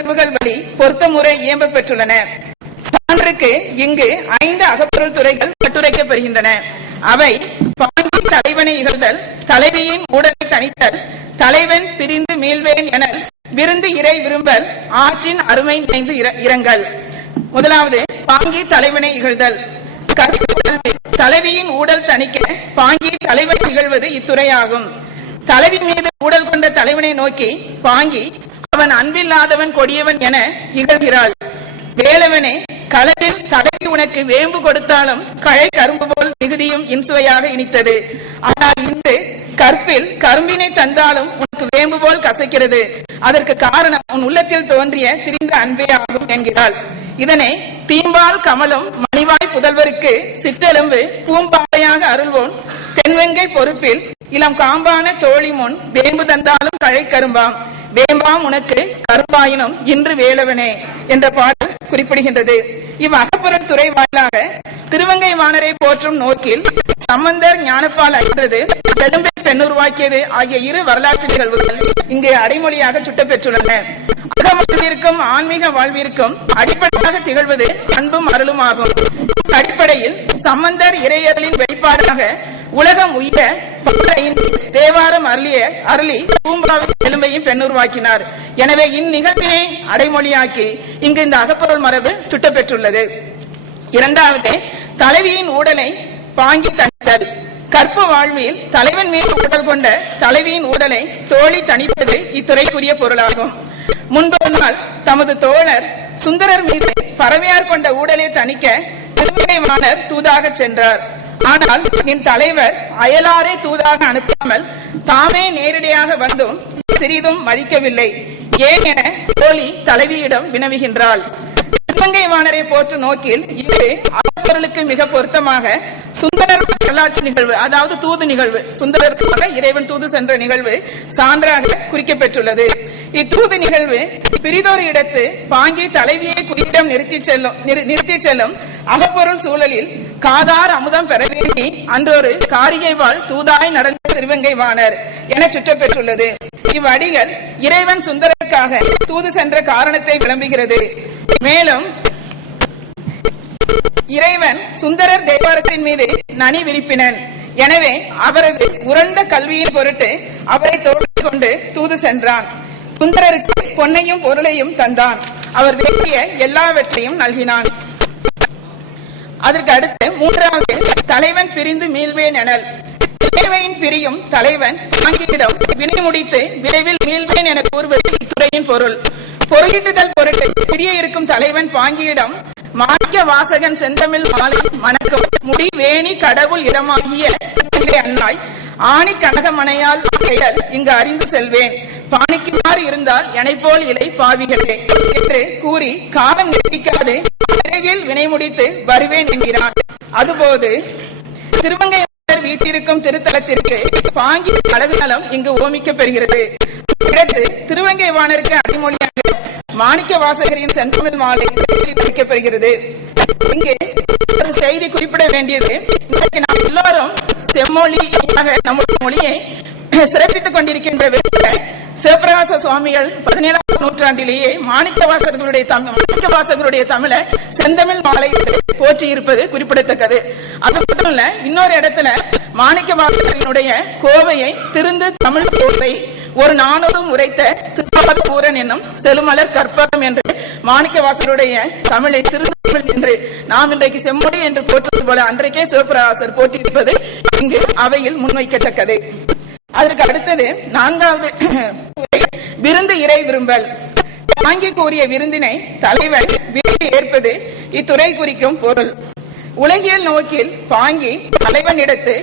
நிகழ்வுகள் வழி பொருத்த முறை இயம்ப பெற்றுள்ளன. சான்றுக்கு இங்கு ஐந்து அகப்பொருள் துறைகள் கட்டுரைக்கப்படுகின்றன அவை பாண்டி தலைவனை இகழ்தல் தலைவியின் ஊடலை தனித்தல் தலைவன் பிரிந்து மீள்வேன் என விருந்து இறை விரும்பல் ஆற்றின் அருமை நினைந்து இர- இரங்கல். முதலாவது பாங்கி தலைவனை இகழ்தல். கற்பு தலைவியின் ஊடல் தணிக்க பாங்கி தலைவன் இகழ்வது இத்துறையாகும். தலைவி மீது ஊடல் கொண்ட தலைவனை நோக்கி பாங்கி அவன் அன்பில்லாதவன் கொடியவன் என இகழ்கிறாள். வேலவனே களத்தில் தலைக்கு உனக்கு வேம்பு கொடுத்தாலும் கழை கரும்பு போல் மிகுதியும் இன்சுவையாக இனித்தது. ஆனால் இன்று கற்பில் கரும்பினை தந்தாலும் உனக்கு வேம்பு போல் கசைக்கிறது. அதற்கு காரணம் உன் உள்ளத்தில் தோன்றிய திரிந்த அன்பே ஆகும் என்கிறாள். இதனை தீம்பால் கமலும் மணிவாய் புதல்வருக்கு சிற்றெலும்பு பூம்பாலையாக அருள்வோன். தென்வெங்கை பொறுப்பில் இளம் காம்பான தோழி முன் வேம்பு தந்தாலும் கழை கரும்பாம். வேம்பாம் உனக்கு கருப்பாயினும் இன்று வேலவனே என்ற பாடல் குறிப்பிடுகின்றது. இவ் அகப்புற துறை வாயிலாக திருவங்கை வானரை போற்றும் நோக்கில் சம்பந்தர் ஞானப்பால் அழிந்தது தெலுங்கை பெண்ணுருவாக்கியது ஆகிய இரு வரலாற்று நிகழ்வுகள் இங்கு அடைமொழியாக சுட்டப்பெற்றுள்ளன. அகமழ்விற்கும் ஆன்மீக வாழ்விற்கும் அடிப்படையாக திகழ்வது அன்பும் அருளும் ஆகும். அடிப்படையில் சம்பந்தர் இறையர்களின் வெளிப்பாடாக உலகம் உயிர தேவாரம் அருளிய அருளி பூம்பாவின் எலும்பையும் பெண்ணுருவாக்கினார். எனவே இந்நிகழ்வினை அடைமொழியாக்கி இங்கு இந்த அகப்பொருள் மரபு சுட்டப்பெற்றுள்ளது. இரண்டாவது தலைவியின் ஊடலை பாங்கி தணித்தல். கற்ப வாழ்வில் தலைவன் மீது உடல் கொண்ட தலைவியின் ஊடலை தோழி தணிப்பது இத்துறைக்குரிய பொருளாகும். முன்பொரு நாள் தமது தோழர் சுந்தரர் மீது பறவையார் கொண்ட ஊடலை தணிக்க திருவினைவாணர் தூதாக சென்றார். ஆனால் என் தலைவர் அயலாரை தூதாக அனுப்பாமல் தாமே நேரடியாக வந்தும் சிறிதும் மதிக்கவில்லை. ஏன் என தோழி தலைவியிடம் வினவுகின்றாள். திருமங்கை வாணரை போற்று நோக்கில் இது அவர்களுக்கு மிக பொருத்தமாக சுந்தரர் வரலாற்று நிகழ்வு அதாவது தூது நிகழ்வு சுந்தரருக்காக இறைவன் தூது சென்ற நிகழ்வு சான்றாக குறிக்கப்பெற்றுள்ளது. இத்தூது நிகழ்வு பிரிதொரு இடத்து பாங்கி தலைவியை குறியிடம் நிறுத்தி செல்லும் நிறுத்தி செல்லும் அகப்பொருள் சூழலில் காதார் அமுதம் பெற வேண்டி அன்றொரு காரிகை வாழ் தூதாய் நடந்த திருவங்கை வாணர் என சுற்றப்பெற்றுள்ளது இவ்வடிகள் இறைவன் சுந்தரருக்காக தூது சென்ற காரணத்தை விளம்புகிறது. மேலும் இறைவன் சுந்தரர் தேவாரத்தின் மீது நனி விரிப்பினன். எனவே அவரது உரண்ட கல்வியின் பொருட்டு அவரை தொடர்பு கொண்டு தூது சென்றான். சுந்தரருக்கு பொன்னையும் பொருளையும் தந்தான். அவர் வேண்டிய எல்லாவற்றையும் நல்கினான். அதற்கு அடுத்து மூன்றாவது தலைவன் பிரிந்து மீள்வேன் எனல். தேவையின் பிரியும் தலைவன் ஆங்கியிடம் வினை முடித்து விரைவில் மீள்வேன் என கூறுவது இத்துறையின் பொருள். பொருளிட்டுதல் பொருட்டு பிரிய இருக்கும் தலைவன் பாங்கியிடம் மாணிக்க வாசகன் செந்தமிழ் மாலை மணக்கும் முடி வேணி கடவுள் இடமாகிய அண்ணாய் ஆணி கனகமனையால் செயல் இங்கு அறிந்து செல்வேன். பாணிக்குமாறு இருந்தால் எனைப்போல் இலை பாவிகளே என்று கூறி காலம் நீட்டிக்காது விரைவில் வினை முடித்து வருவேன் என்கிறான் அதுபோது திருவங்கை வீட்டிற்கும் திருத்தலத்திற்கு பாங்கி அழகு நலம் இங்கு ஓமிக்கப் பெறுகிறது அடுத்து திருவங்கை வாணருக்கு அடிமொழியாக மாணிக்க வாசகரின் செந்தமிழ் மாலை வைக்கப்படுகிறது. இங்கு ஒரு செய்தி குறிப்பிட வேண்டியது இன்றைக்கு நாம் எல்லாரும் செம்மொழியாக நம்முடைய மொழியை சிறப்பித்துக் கொண்டிருக்கின்ற சிவபிரகாச சுவாமிகள் பதினேழாம் நூற்றாண்டிலேயே மாணிக்க வாசகர்களுடைய தமிழ் மாணிக்கவாசகருடைய தமிழை செந்தமிழ் மாலை போற்றி இருப்பது குறிப்பிடத்தக்கது. அது மட்டும் இல்ல இன்னொரு இடத்துல மாணிக்க மாணிக்கவாசகரினுடைய கோவையை திருந்து தமிழ் கோவை ஒரு நானூறும் உரைத்த திருப்பாதூரன் என்னும் செழுமலர் கற்பகம் என்று மாணிக்க மாணிக்கவாசகருடைய தமிழை திருந்தமிழ் என்று நாம் இன்றைக்கு செம்மொழி என்று போற்றுவது போல அன்றைக்கே சிவபிரகாசர் போற்றியிருப்பது இங்கு அவையில் முன்வைக்கத்தக்கது. அதற்கு அடுத்தது நான்காவது விருந்து இறை விரும்பல். வாங்கி கூறிய விருந்தினை தலைவன் விரும்பி ஏற்பது இத்துறை குறிக்கும் பொருள். உலகியல் நோக்கில் பாங்கி தலைவனிடத்து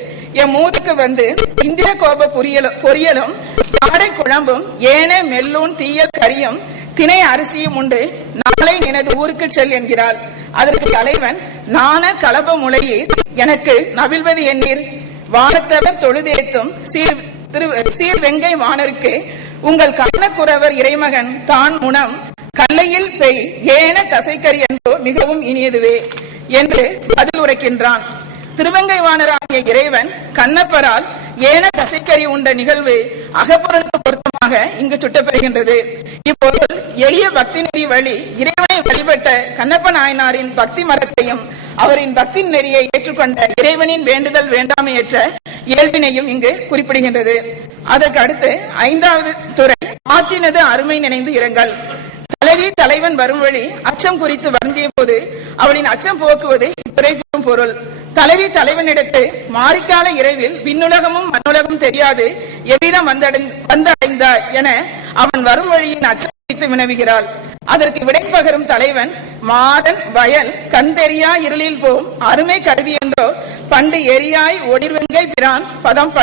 எம் மூதுக்கு வந்து இந்திர கோப பொரியலும் பொரியலும் காடை குழம்பும் ஏன மெல்லூன் தீயல் கரியும் திணை அரிசியும் உண்டு. நாளை எனது ஊருக்கு செல் என்கிறாள். அதற்கு தலைவன் நாண கலப முளையீர் எனக்கு நவிழ்வது எண்ணீர் வானத்தவர் தொழுதேத்தும் சீர் திரு சீர் வெங்கை வானருக்கு உங்கள் கண்ணக்குறவர் இறைமகன் தான் உணம் கல்லையில் பெய் ஏன தசைக்கறி என்றோ மிகவும் இனியதுவே என்று பதில் உரைக்கின்றான். திருவங்கை வானராகிய இறைவன் கண்ணப்பரால் ஏன தசைக்கறி உண்ட நிகழ்வு அகப்பொருளுக்கு பொருத்தமாக இங்கு சுட்டப்பெறுகின்றது. இப்பொருள் எளிய பக்தி நெறி வழி இறைவனை வழிபட்ட கண்ணப்ப நாயனாரின் பக்தி மரத்தையும் அவரின் பக்தி நெறியை ஏற்றுக்கொண்ட இறைவனின் வேண்டுதல் வேண்டாமையற்ற இயல்பினையும் இங்கு குறிப்பிடுகின்றது. அதற்கு அடுத்து ஐந்தாவது துறை ஆற்றினது அருமை நினைந்து இரங்கல் தலைவி தலைவன் வரும் வழி அச்சம் குறித்து வருந்திய போது அவளின் அச்சம் போக்குவது இத்துறை பொருள். தலைவி தலைவனிடத்து மாரிக்கால இரவில் விண்ணுலகமும் மண்ணுலகம் தெரியாது எவ்விதம் வந்தடை- வந்தடைந்தாய் என அவன் வரும் வழியின் அச்சம் குறித்து வினவுகிறாள். அதற்கு விடை பகரும் தலைவன் மாடன் வயல் கண் தெரியா இருளில் போம் அருமை கருதி என்றோ பண்டு எரியாய் ஒடிர்வெங்கை பிரான் பதம்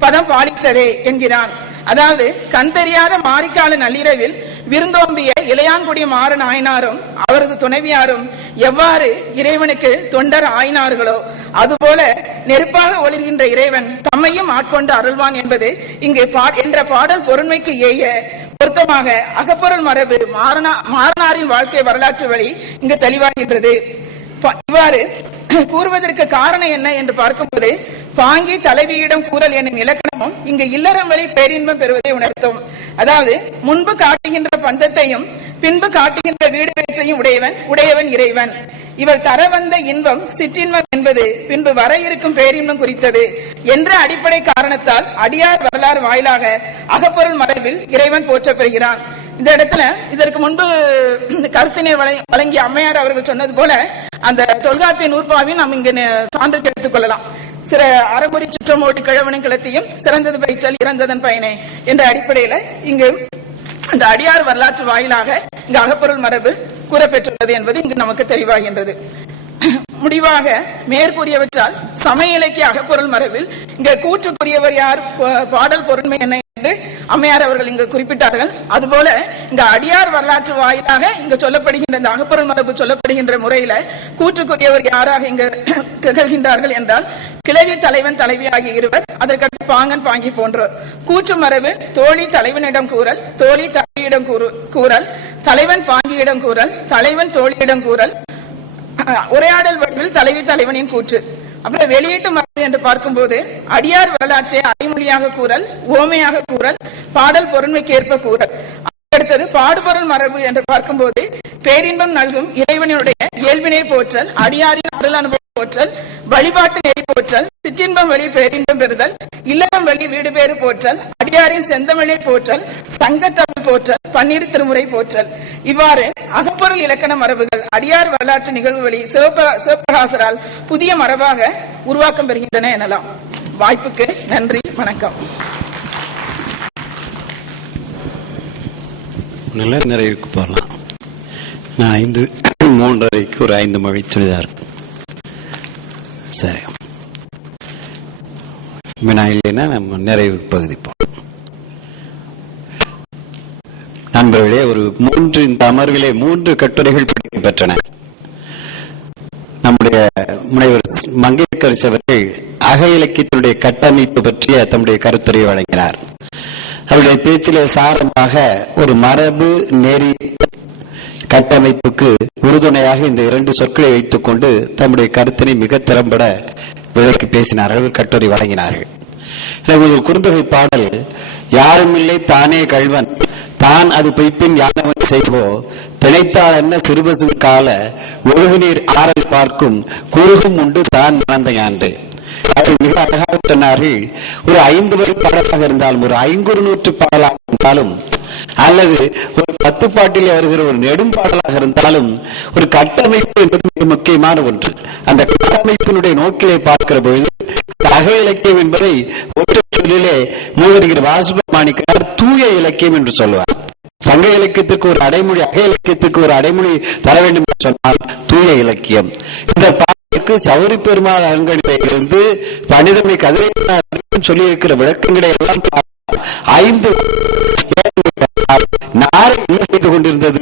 பதம் பாலித்ததே என்கிறான். அதாவது கண் தெரியாத மாரிக்கால நள்ளிரவில் விருந்தோம்பிய இளையான்குடி மாற நாயனாரும் அவரது துணைவியாரும் எவ்வாறு இறைவனுக்கு தொண்டர் ஆயினார்களோ அதுபோல நெருப்பாக ஒளிர்கின்ற இறைவன் தம்மையும் ஆட்கொண்டு அருள்வான் என்பது இங்கே பா- என்ற பாடல் பொருண்மைக்கு ஏய பொருத்தமாக அகப்பொருள் மரபு மாறனா மாறனாரின் வாழ்க்கை வரலாற்று வழி இங்கு தெளிவாகின்றது. இவ்வாறு கூறுவதற்கு காரணம் என்ன என்று பார்க்கும்போது பாங்கி தலைவியிடம் கூறல் என்னும் இலக்கணமும் இங்கு இல்லறம் வரை பேரின்பம் பெறுவதை உணர்த்தும். அதாவது முன்பு காட்டுகின்ற பந்தத்தையும் பின்பு காட்டுகின்ற வீடு பேற்றையும் உடையவன் உடையவன் இறைவன். இவர் தர வந்த இன்பம் சிற்றின்பம் என்பது பின்பு வர இருக்கும் பேரின்பம் குறித்தது என்ற அடிப்படை காரணத்தால் அடியார் வரலாறு வாயிலாக அகப்பொருள் மரபில் இறைவன் போற்றப்பெறுகிறான் இந்த இடத்துல இதற்கு முன்பு கருத்தினை வழங்கிய அம்மையார் அவர்கள் சொன்னது போல அந்த தொல்காப்பிய நூற்பாவையும் நாம் இங்கு சான்று எடுத்துக் கொள்ளலாம். சில அறகுறி சுற்றமோடு கிழவனும் கிளத்தையும் சிறந்தது பயிற்சல் இறந்ததன் பயனே என்ற அடிப்படையில இங்கு அந்த அடியார் வரலாற்று வாயிலாக இங்கு அகப்பொருள் மரபு கூறப்பெற்றுள்ளது என்பது இங்கு நமக்கு தெளிவாகின்றது முடிவாக மேற்கூறியவற்றால் சமய இலக்கிய அகப்பொருள் மரபில் இங்க கூற்றுக்குரியவர் யார்? பாடல் பொருண்மை என்ன என்று அம்மையார் அவர்கள் இங்கு குறிப்பிட்டார்கள். அதுபோல இந்த அடியார் வரலாற்று வாயிலாக இங்கு சொல்லப்படுகின்ற இந்த அகப்பொருள் மரபு சொல்லப்படுகின்ற முறையில கூற்றுக்குரியவர் யாராக இங்கு திகழ்கின்றார்கள் என்றால் கிழவி தலைவன் தலைவி ஆகிய இருவர் அதற்கடுத்து பாங்கன் பாங்கி போன்றோர். கூற்று மரபு தோழி தலைவனிடம் கூறல் தோழி தலைவியிடம் கூறல் தலைவன் பாங்கியிடம் கூறல் தலைவன் தோழியிடம் கூறல். உரையாடல் வடிவில் தலைவி தலைவனின் கூற்று. அப்புறம் வெளியீட்டு மரபு என்று பார்க்கும்போது அடியார் வரலாற்றை அடைமொழியாக கூறல் ஓமையாக கூறல் பாடல் பொருண்மைக்கு ஏற்ப கூறல். அடுத்தது பாடுபொருள் மரபு என்று பார்க்கும்போது பேரின்பம் நல்கும் இறைவனுடைய இயல்பினை போற்றல் அடியாரின் அருள் அனுபவம் போற்றல் வழிபாட்டு நெறி போற்றல் சிற்றின்பம் வழி பேரின்பம் பெறுதல் இல்லறம் வழி வீடு பேறு போற்றல் அடியாரின் செந்தமிழை போற்றல் சங்கத்தமிழ் போற்றல் பன்னீர் திருமுறை போற்றல். இவ்வாறு அகப்பொருள் இலக்கண மரபுகள் அடியார் வரலாற்று நிகழ்வு வழி சிவபிரகாசரால் புதிய மரபாக உருவாக்கம் பெறுகின்றன எனலாம். வாய்ப்புக்கு நன்றி வணக்கம். நிறைவுக்கு போகலாம் நான் ஐந்து மூன்றரைக்கு ஒரு ஐந்து மொழி சுடிதார் சரி. வினா இல்லைன்னா நம்ம நிறைவு பகுதி போகலாம் நண்பர்களே ஒரு மூன்று இந்த அமர்விலே மூன்று கட்டுரைகள் படிக்க பெற்றன. நம்முடைய முனைவர் மங்கையரசு அவர்கள் அக இலக்கியத்தினுடைய கட்டமைப்பு பற்றிய தம்முடைய கருத்துரை வழங்கினார். அவருடைய பேச்சிலே சாரமாக ஒரு மரபு நெறி கட்டமைப்புக்கு உறுதுணையாக இந்த இரண்டு சொற்களை வைத்துக் கொண்டு தம்முடைய கருத்தினை மிக திறம்பட விளக்கி பேசினார்கள் கட்டுரை வழங்கினார்கள். ஒரு குறுந்தொகை பாடல் யாரும் இல்லை தானே கல்வன் தான் அது பொய்ப்பின் யானவன் செய்வோ திணைத்தால் என்ன சிறுபசு கால ஒழுகு நீர் ஆறல் பார்க்கும் குறுகும் உண்டு தான் மறந்த ஆண்டு அவர் மிக அழகாக சொன்னார்கள் ஒரு ஐந்து வரி பாடலாக இருந்தாலும் ஒரு ஐங்குறு நூற்று பாடலாக இருந்தாலும் அல்லது ஒரு பத்து பாட்டில் வருகிற ஒரு நெடும் பாடலாக இருந்தாலும் ஒரு கட்டமைப்பு என்பது மிக முக்கியமான ஒன்று. அந்த கட்டமைப்பினுடைய நோக்கிலே பார்க்கிற பொழுது அக இலக்கியம் என்பதை ஒரு சொல்லிலே மூவரிகிற வாசுபமாணிக்கிறார் தூய இலக்கியம் என்று சொல்வார் சங்க இலக்கியத்துக்கு ஒரு அடைமொழி அக இலக்கியத்துக்கு ஒரு அடைமொழி தர வேண்டும் என்று சொன்னால் தூய இலக்கியம் இந்த பாடலுக்கு சௌரி பெருமாள் அங்கடியிலிருந்து பண்டிதமை கதிரை சொல்லி இருக்கிற விளக்கங்களை எல்லாம் ஐந்து நாரை என்ன செய்து கொண்டிருந்தது.